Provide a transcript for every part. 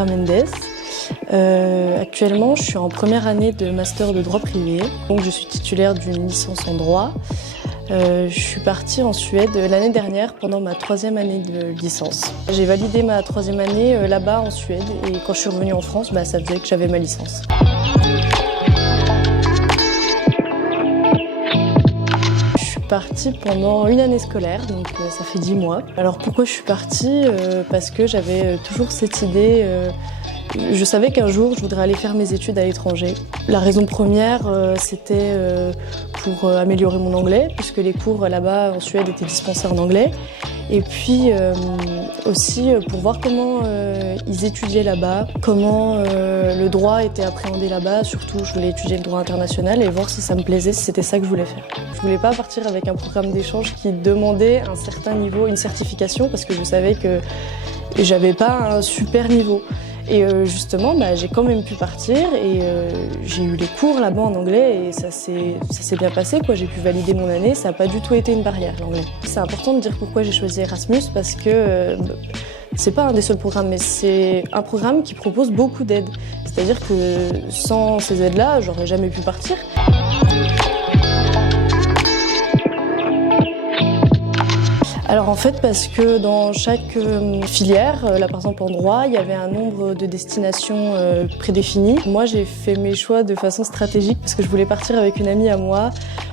Clara Mendes. Actuellement, je suis en première année de master de droit privé. Donc, je suis titulaire d'une licence en droit. Je suis partie en Suède l'année dernière pendant ma 3e année de licence. J'ai validé ma 3e année là-bas en Suède et quand je suis revenue en France, ça faisait que j'avais ma licence. Je suis partie pendant une année scolaire, donc ça fait 10 mois. Alors pourquoi je suis partie? Parce que j'avais toujours cette idée. Je savais qu'un jour, je voudrais aller faire mes études à l'étranger. La raison première, c'était pour améliorer mon anglais, puisque les cours là-bas en Suède étaient dispensés en anglais. Et puis aussi pour voir comment ils étudiaient là-bas, comment le droit était appréhendé là-bas. Surtout, je voulais étudier le droit international et voir si ça me plaisait, si c'était ça que je voulais faire. Je voulais pas partir avec un programme d'échange qui demandait un certain niveau, une certification, parce que je savais que j'avais pas un super niveau. Et justement, j'ai quand même pu partir et j'ai eu les cours là-bas en anglais et ça s'est bien passé, quoi. J'ai pu valider mon année, ça n'a pas du tout été une barrière, l'anglais. C'est important de dire pourquoi j'ai choisi Erasmus parce que c'est pas un des seuls programmes, mais c'est un programme qui propose beaucoup d'aides. C'est-à-dire que sans ces aides-là, j'aurais jamais pu partir. Alors en fait parce que dans chaque filière, là par exemple en droit, il y avait un nombre de destinations prédéfinies. Moi j'ai fait mes choix de façon stratégique parce que je voulais partir avec une amie à moi.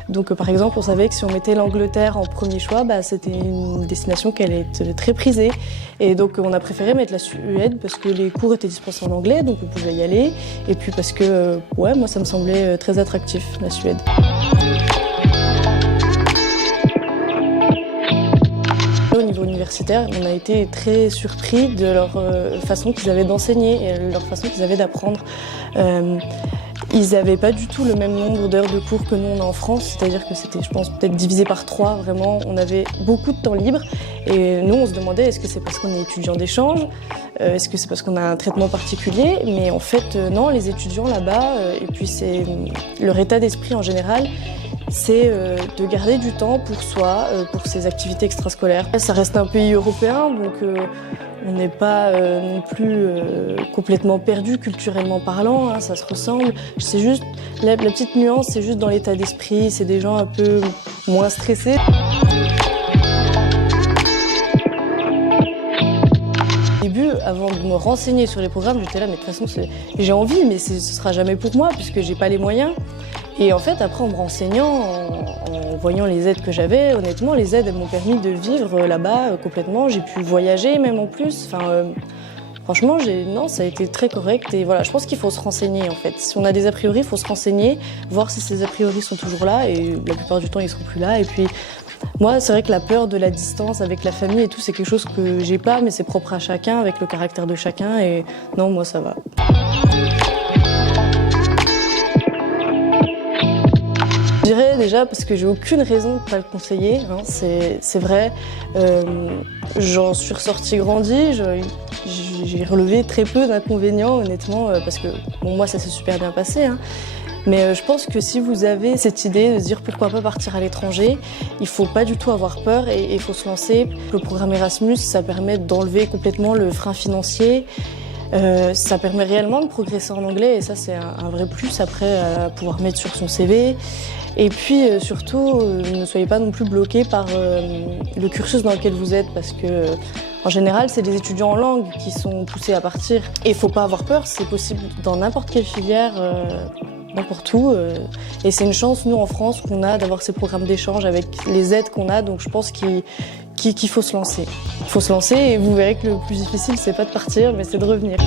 Donc par exemple on savait que si on mettait l'Angleterre en premier choix, c'était une destination qui allait être très prisée. Et donc on a préféré mettre la Suède parce que les cours étaient dispensés en anglais, donc on pouvait y aller. Et puis parce que moi ça me semblait très attractif, la Suède. Au niveau universitaire, on a été très surpris de leur façon qu'ils avaient d'enseigner et leur façon qu'ils avaient d'apprendre. Ils n'avaient pas du tout le même nombre d'heures de cours que nous on a en France, c'est-à-dire que c'était, je pense, peut-être divisé par 3, vraiment. On avait beaucoup de temps libre et nous on se demandait est-ce que c'est parce qu'on est étudiant d'échange, est-ce que c'est parce qu'on a un traitement particulier, mais en fait non, les étudiants là-bas, et puis c'est leur état d'esprit en général, c'est de garder du temps pour soi, pour ses activités extrascolaires. Ça reste un pays européen, donc on n'est pas non plus complètement perdu culturellement parlant, hein, ça se ressemble. C'est juste, la petite nuance, c'est juste dans l'état d'esprit, c'est des gens un peu moins stressés. Au début, avant de me renseigner sur les programmes, j'étais là, mais de toute façon, j'ai envie, mais ce sera jamais pour moi, puisque j'ai pas les moyens. Et en fait, après, en me renseignant, en voyant les aides que j'avais, honnêtement, les aides, elles m'ont permis de vivre là-bas complètement. J'ai pu voyager même en plus. Franchement, non, ça a été très correct. Et voilà, je pense qu'il faut se renseigner en fait. Si on a des a priori, il faut se renseigner, voir si ces a priori sont toujours là. Et la plupart du temps, ils seront plus là. Et puis, moi, c'est vrai que la peur de la distance avec la famille et tout, c'est quelque chose que j'ai pas, mais c'est propre à chacun, avec le caractère de chacun. Et non, moi, ça va. Je dirais déjà parce que j'ai aucune raison de ne pas le conseiller, hein, c'est vrai. J'en suis ressortie grandie, j'ai relevé très peu d'inconvénients honnêtement, parce que moi ça s'est super bien passé. Hein. Mais je pense que si vous avez cette idée de se dire pourquoi pas partir à l'étranger, il ne faut pas du tout avoir peur et il faut se lancer. Le programme Erasmus, ça permet d'enlever complètement le frein financier. Ça permet réellement de progresser en anglais et ça c'est un vrai plus après à pouvoir mettre sur son CV. Et puis surtout, ne soyez pas non plus bloqués par le cursus dans lequel vous êtes parce que en général c'est les étudiants en langue qui sont poussés à partir. Et il ne faut pas avoir peur, c'est possible dans n'importe quelle filière, n'importe où. Et c'est une chance, nous en France, qu'on a d'avoir ces programmes d'échange avec les aides qu'on a, donc je pense qu'il faut se lancer. Il faut se lancer et vous verrez que le plus difficile, c'est pas de partir, mais c'est de revenir.